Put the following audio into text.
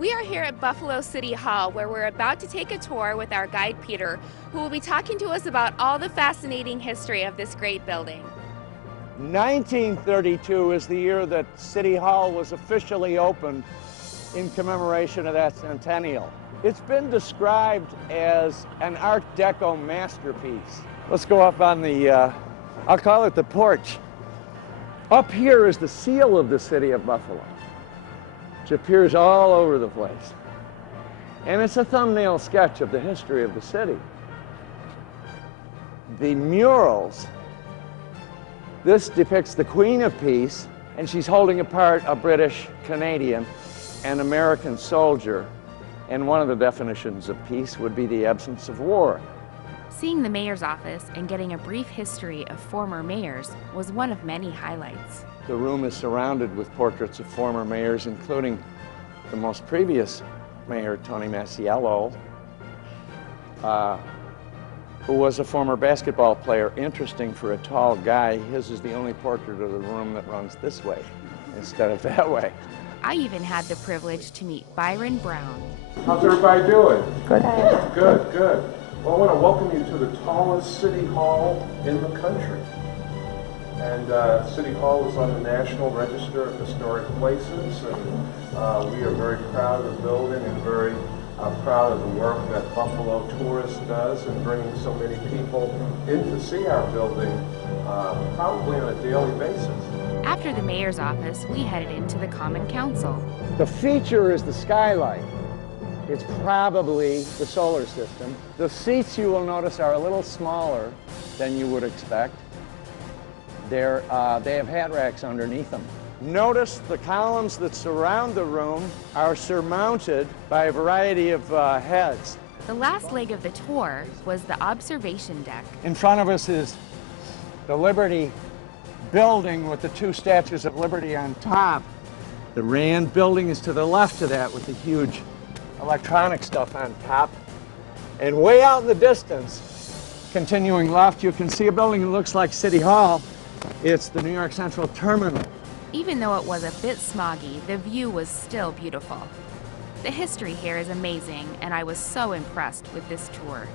We are here at Buffalo City Hall, where we're about to take a tour with our guide Peter, who will be talking to us about all the fascinating history of this great building. 1932 is the year that City Hall was officially opened in commemoration of that centennial. It's been described as an Art Deco masterpiece. Let's go up on the, I'll call it the porch. Up here is the seal of the city of Buffalo, which appears all over the place. And it's a thumbnail sketch of the history of the city. The murals, this depicts the Queen of Peace, and she's holding apart a British, Canadian, and American soldier. And one of the definitions of peace would be the absence of war. Seeing the mayor's office and getting a brief history of former mayors was one of many highlights. The room is surrounded with portraits of former mayors, including the most previous mayor, Tony Masiello, who was a former basketball player. Interesting for a tall guy, his is the only portrait of the room that runs this way instead of that way. I even had the privilege to meet Byron Brown. How's everybody doing? Good. Good, good. Well, I want to welcome you to the tallest city hall in the country. And City Hall is on the National Register of Historic Places, and we are very proud of the building and very proud of the work that Buffalo Tourist does in bringing so many people in to see our building, probably on a daily basis. After the mayor's office, we headed into the Common Council. The feature is the skylight. It's probably the solar system. The seats, you will notice, are a little smaller than you would expect. They have hat racks underneath them. Notice the columns that surround the room are surmounted by a variety of heads. The last leg of the tour was the observation deck. In front of us is the Liberty building with the two statues of Liberty on top. The Rand building is to the left of that with the huge electronic stuff on top. And way out in the distance, continuing left, you can see a building that looks like City Hall. It's the New York Central Terminal. Even though it was a bit smoggy, the view was still beautiful. The history here is amazing, and I was so impressed with this tour.